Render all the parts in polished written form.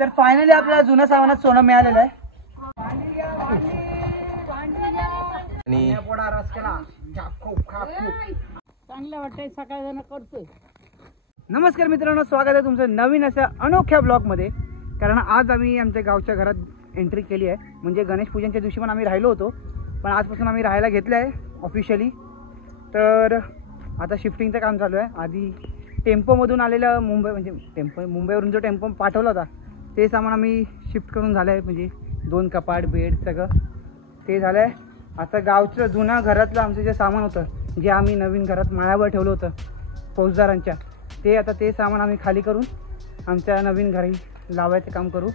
तर फायनली आपल्याला जुन्या सामानात सोनं मिळालेलं आहे. आणि चांगलं वाटतंय सकाळ जण करतोय. नमस्कार मित्रांनो, स्वागत आहे तुमचं नवीन अशा अनोख्या ब्लॉगमध्ये. कारण आज आम्ही आमच्या गावच्या घरात एंट्री केली आहे. म्हणजे गणेश पूजनच्या दिवशी पण आम्ही राहिलो होतो, पण आजपासून आम्ही राहायला घेतलं आहे ऑफिशियली. तर आता शिफ्टिंगचं काम चालू आहे. आधी टेम्पोमधून आलेलं मुंबईवरून जो टेम्पो पाठवला होता ते सामान आम्ही शिफ्ट करून झालं आहे. म्हणजे 2 कपाट, बेड सगळं ते झालं आहे. आता गावचं जुन्या घरातलं आमचं जे सामान होतं, जे आम्ही नवीन घरात माळ्यावर ठेवलं होतं फौजदारांच्या, ते सामान आम्ही खाली करून आमच्या नवीन घरी लावायचं काम करू.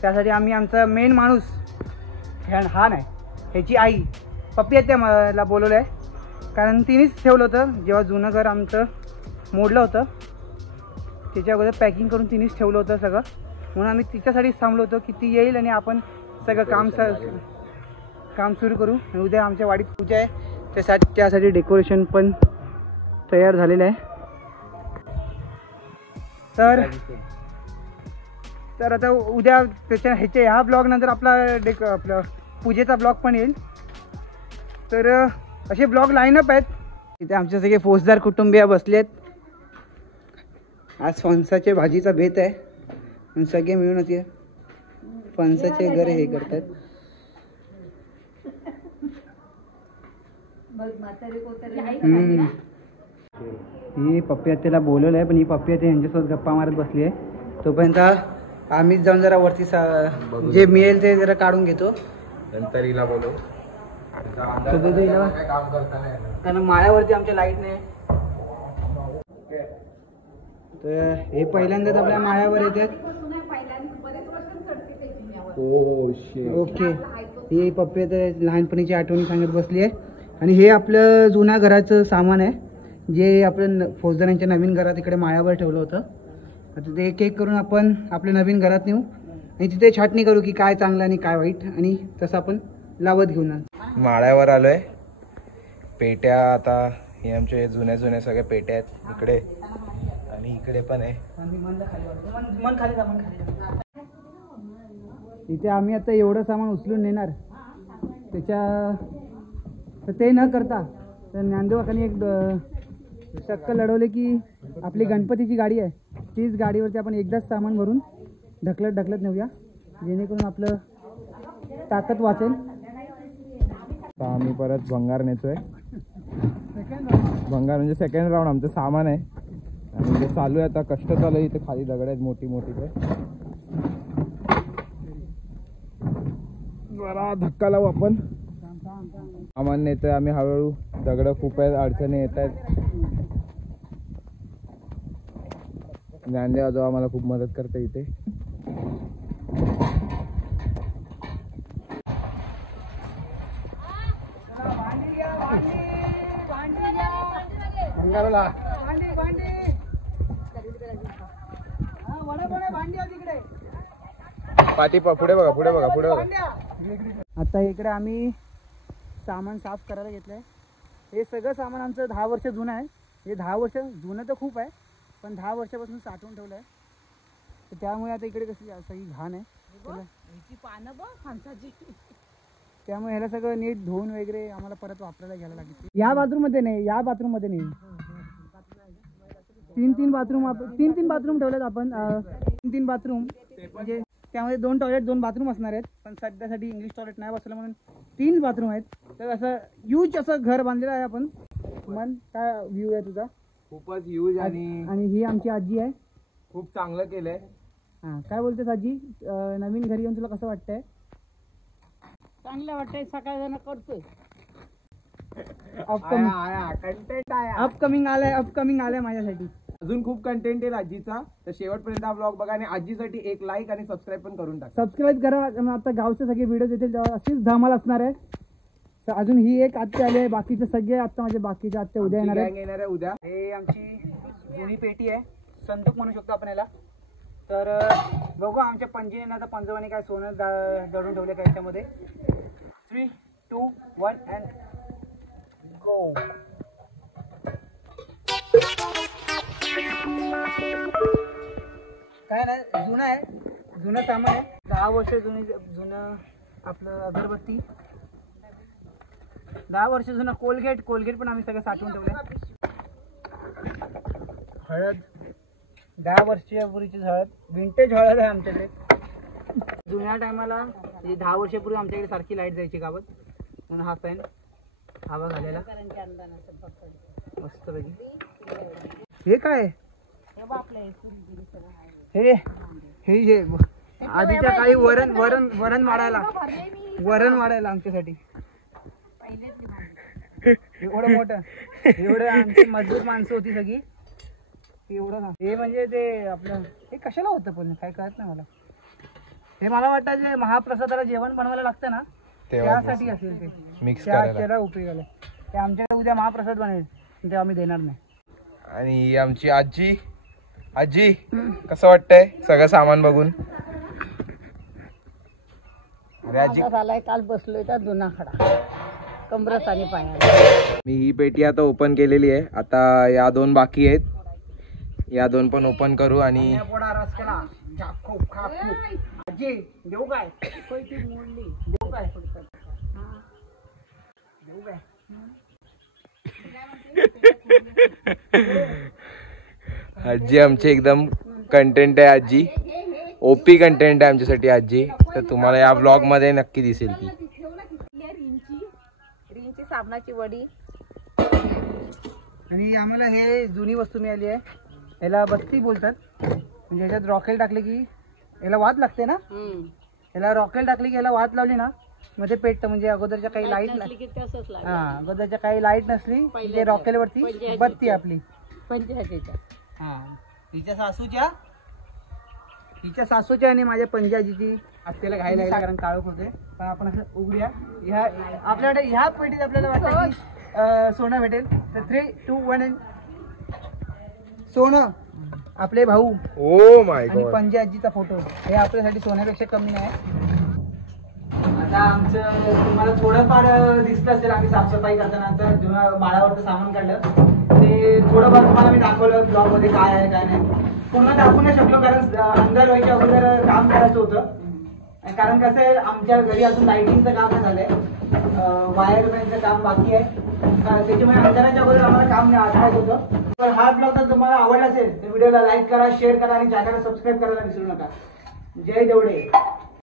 त्यासाठी आम्ही आमचा मेन माणूस हा नाही, ह्याची आई पप्पी आहे, मला बोलवलं आहे. कारण तिनेच ठेवलं होतं जेव्हा जुनं घर आमचं मोडलं होतं, त्याच्या अगोदर पॅकिंग करून तिनेच ठेवलं होतं सगळं. म्हणून आम्ही तिच्यासाठीच थांबलो होतो की ती येईल आणि आपण सगळं काम सुरू करू. आणि उद्या आमच्या वाडीत पूजा आहे, त्यासाठी डेकोरेशन पण तयार झालेलं आहे. तर आता उद्या ह्या ब्लॉग नंतर आपला पूजेचा ब्लॉग पण येईल. तर असे ब्लॉग लाईनअप आहेत. इथे आमचे सगळे फौजदार कुटुंबीय बसले आहेत. आज फणसाच्या भाजीचा बेत आहे आणि सगळे मिळून असे फणसाचे घर हे करतात. ही पप्पी त्याला बोलवलं आहे, पण ही पप्पी यांच्यासोबत गप्पा मारत बसली आहे. तोपर्यंत आम्हीच जाऊन जरा वरती जे मिळेल ते जरा काढून घेतो. नंतर हिला बोलू, कारण माळ्यावरती आमच्या लाईट नाही. तर हे पहिल्यांदाच आपल्या माळ्यावर येतात. ओके, ही पप्पी लहानपणीची आठवणी सांगत बसली आहे. आणि हे आपलं जुन्या घराचं सामान आहे, जे आपलं फौजदारांच्या नवीन घरात इकडे माळ्यावर ठेवलं होतं. आता ते एक करून आपण आपल्या नवीन घरात नेऊ आणि तिथे छाटणी करू की काय चांगलं आणि काय वाईट, आणि तसं आपण लावत घेऊन माळ्यावर आलोय. पेट्या, आता हे आमचे जुन्या सगळ्या पेट्या आहेत इकडे, आणि इकडे पण आहे. इथे आम्ही आता एवढं सामान उचलून नेणार, तर ते न करता तर ज्ञानदेवाखाली एक शक्कल लढवले की आपली गणपतीची गाडी आहे, तीच गाडीवरती आपण एकदाच सामान भरून ढकलत नेऊया, जेणेकरून आपलं ताकद वाचेल. आता आम्ही परत भंगार नेतोय. भंगार म्हणजे सेकंड राऊंड आमचं सामान आहे आणि ते चालू आहे आता. कष्ट चालू आहे. इथे खाली दगड आहेत मोठी ते जरा धक्का लावू आपण. सामान नेतोय आम्ही हळूहळू. दगड खूप आहेत, अडचणी येत आहेत. ज्ञानदेव आजोबा आम्हाला खूप मदत करते इथे. पाठी पुढे बघा. आता इकडे आम्ही सामान साफ करायला घेतलंय. हे सगळं सामान आमचं 10 वर्ष जुनं आहे. हे 10 वर्ष जुनं तर खूप आहे, पण 10 वर्षापासून साठवून ठेवलं आहे. तर त्यामुळे आता इकडे कशी सगळी घाण आहे, पानं बघ फणसाची. त्यामुळे ह्याला सगळं नीट धुवून वगैरे आम्हाला परत वापरायला घ्यायला लागेल. या बाथरूममध्ये नाही, 3 बाथरूम ठेवलेत आपण. 3 बाथरूम म्हणजे त्यामध्ये 2 टॉयलेट 2 बाथरूम असणार आहेत. पण सध्यासाठी इंग्लिश टॉयलेट नाही बसलं म्हणून 3 बाथरूम आहेत. तर असं ह्यूज असं घर बांधलेलं आहे आपण. मन काय व्ह्यू आहे तुझा? खूपच ह्यूज. आणि ही आमची आजी आहे. खूप चांगलं केलंय. हां, काय बोलतेस आजी? नवीन घरी येऊन तुला कसं वाटतंय? चांगलं वाटतंय सकाळ जण करतोय. अपकमिंग आलाय माझ्यासाठी. अजून खूप कंटेंट आहे आजीचा, तर शेवटपर्यंत हा ब्लॉग बघा आणि आजीसाठी एक लाईक आणि सबस्क्राईब पण करून टाका. सबस्क्राईब करा. आता गावचे सगळे व्हिडिओ येतील तेव्हा अशीच धमाल असणार आहे. अजून ही एक आत्या आली आहे, बाकीचे सगळे आता माझे बाकीचे आत्या उद्या येणार आहे उद्या. हे आमची जुनी पेटी आहे, संदूक म्हणू शकतो आपण याला. तर बघू आमच्या पंजीने आता पंजोबाने काय सोनं दडून ठेवले काय याच्यामध्ये. 3, 2, 1 अँड गो. काय नाही जुना आहे, जुनं सामान आहे. 10 वर्ष जुनं आपलं अगरबत्ती, 10 वर्ष जुनं कोलगेट पण आम्ही सगळं साठवून ठेवलं. हळद, 10 वर्षाच्या पूर्वीची हळद, विंटेज हळद आहे आमच्याकडे. जुन्या टायमाला म्हणजे 10 वर्षापूर्वी आमच्याकडे सारखी लाईट जायची गावात, म्हणून हा फॅन हवा घालायला मस्त पैकी. हे काय हे हे हे आधीच्या काही वरण वाढायला आमच्यासाठी एवढं मोठं, एवढं आमची मजबूत माणसं होती सगळी. एवढं ना हे म्हणजे ते आपलं हे कशाला होतं पण काय कळत नाही मला. हे मला वाटतं जे महाप्रसादाला जेवण बनवायला लागतं ना त्यासाठी असेल ते, मिक्स त्याला उपयोगाला. ते आमच्याकडे उद्या महाप्रसाद बनेल तेव्हा आम्ही देणार नाही. आणि आमची आजी कसं वाटतंय सगळं सामान बघून? अरे आजी, झालाय काल बसलोय त्या जुना खडा कमरस आणि पायाला. मी ही पेटी आता ओपन केलेली आहे. आता या 2 बाकी आहेत, या 2 पण ओपन करू. आणि आजी देऊ काय देऊ काय देऊ काय आजी आमची एकदम कंटेंट आहे. आजी ओपी कंटेंट आहे आमच्यासाठी आजी. तर तुम्हाला या ब्लॉग मध्ये नक्की दिसेल ती. रिंची साबणाची वडी. आणि आम्हाला हे जुनी वस्तू मिळाली आहे. याला बत्ती बोलतात. म्हणजे याच्यात रॉकेल टाकले की याला वात लागते ना. याला रॉकेल टाकली की याला वात लावली ना मग ते पेटतं. म्हणजे अगोदरच्या काही लाईट अगोदरच्या काही लाईट नसली ते रॉकेलवरती बत्ती आपली पंचायतीच्या. हिच्या सासूच्या आणि माझ्या पंजाजीची आत्याला घायला लागली कारण काळोख होते. पण आपण असं उघडूया. आपल्याकडे ह्या पेटीत आपल्याला वाटतं की सोनं भेटेल. तर 3, 2, 1 सोनं. आपले भाऊ ओ माय आणि गॉड, पंजाजीचा फोटो हे आपल्यासाठी सोन्यापेक्षा कमी नाही. आता आमचं तुम्हाला थोडंफार दिसलं असेल आम्ही साफसफाई करताना जुनं माळावरचं सामान काढलं ते थोडंफार तुम्हाला मी दाखवलं ब्लॉग मध्ये काय आहे काय नाही. पूर्ण दाखवू नाही शकलो कारण अंधार व्हायच्या अगोदर काम करायचं होतं. कारण कसं आहे आमच्या घरी अजून लाईटिंगचं काम नाही झालंय, वायरमॅनचं काम बाकी आहे. त्याच्यामुळे अंधाराच्या अगोदर आम्हाला काम आठवायचं होतं. तर हा ब्लॉग जर तुम्हाला आवडला असेल तर व्हिडिओला लाईक करा, शेअर करा आणि चॅनलला सबस्क्राईब करायला विसरू नका. जय देवडे.